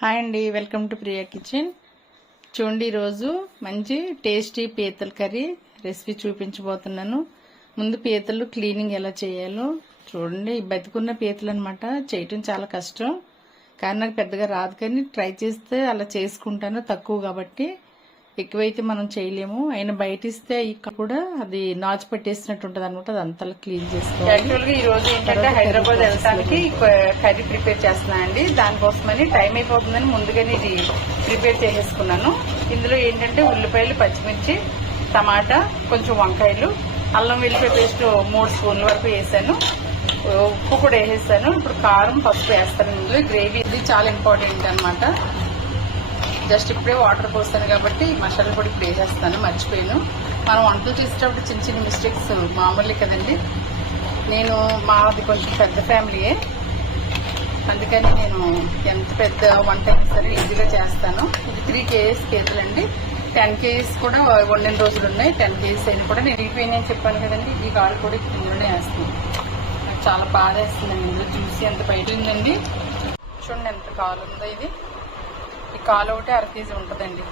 Hi అండి, welcome to Priya kitchen. చూడండి, ఈరోజు మంచి టేస్టీ పీతల కర్రీ రెసిపీ చూపించబోతున్నాను. ముందు పీతలు క్లీనింగ్ ఎలా చేయాలో చూడండి. బతికున్న పీతలు అనమాట, చేయటం చాలా కష్టం. కానీ నాకు పెద్దగా రాదు, కానీ ట్రై చేస్తే అలా చేసుకుంటాను. తక్కువ కాబట్టి ఎక్కువైతే మనం చేయలేము. అయినా బయట ఇస్తే కూడా అది నాచు పట్టేసినట్టు ఉంటుంది అనమాట. అది అంతా క్లీన్ చేసుకోవాలి. యాక్చువల్గా ఈ రోజు ఏంటంటే హైదరాబాద్ వెళ్ళడానికి కర్రీ ప్రిపేర్ చేస్తున్నాను అండి. దానికోసమని టైం అయిపోతుందని ముందుగానే ఇది ప్రిపేర్ చేసేసుకున్నాను. ఇందులో ఏంటంటే ఉల్లిపాయలు, పచ్చిమిర్చి, టమాటా, కొంచెం వంకాయలు, అల్లం వెల్లిపాయ పేస్ట్ 3 స్పూన్ల వరకు వేసాను. ఉప్పు కూడా వేసేసాను. ఇప్పుడు కారం, పసుపు వేస్తాను. ఇందులో గ్రేవీ ఇది చాలా ఇంపార్టెంట్ అనమాట. జస్ట్ ఇప్పుడే వాటర్ పోస్తాను కాబట్టి మసాలా పొడి ఇప్పుడు వేసేస్తాను. మర్చిపోయాను. మనం వంటలు చేసేటప్పుడు చిన్న చిన్న మిస్టేక్స్ మామూలే కదండి. మాది కొంచెం పెద్ద ఫ్యామిలీయే, అందుకని నేను ఎంత పెద్ద వంట అయినా సరే ఈజీగా చేస్తాను. ఇది 3 kgs పీతలండి. 10 kgs కూడా వండిన రోజులు ఉన్నాయి. 10 kgs అయినా కూడా నేను అయిపోయినాయని చెప్పాను కదండి. ఈ కాలు కూడా ఇందులోనే వేస్తాను. నాకు చాలా బాధ వేస్తుందండి. ఇందులో చూసి ఎంత బయట ఉందండి. చూడండి ఎంత కాలు ఉందో. ఇది ఈ కాలు ఒకటి 1/2 kg ఉంటుందండి.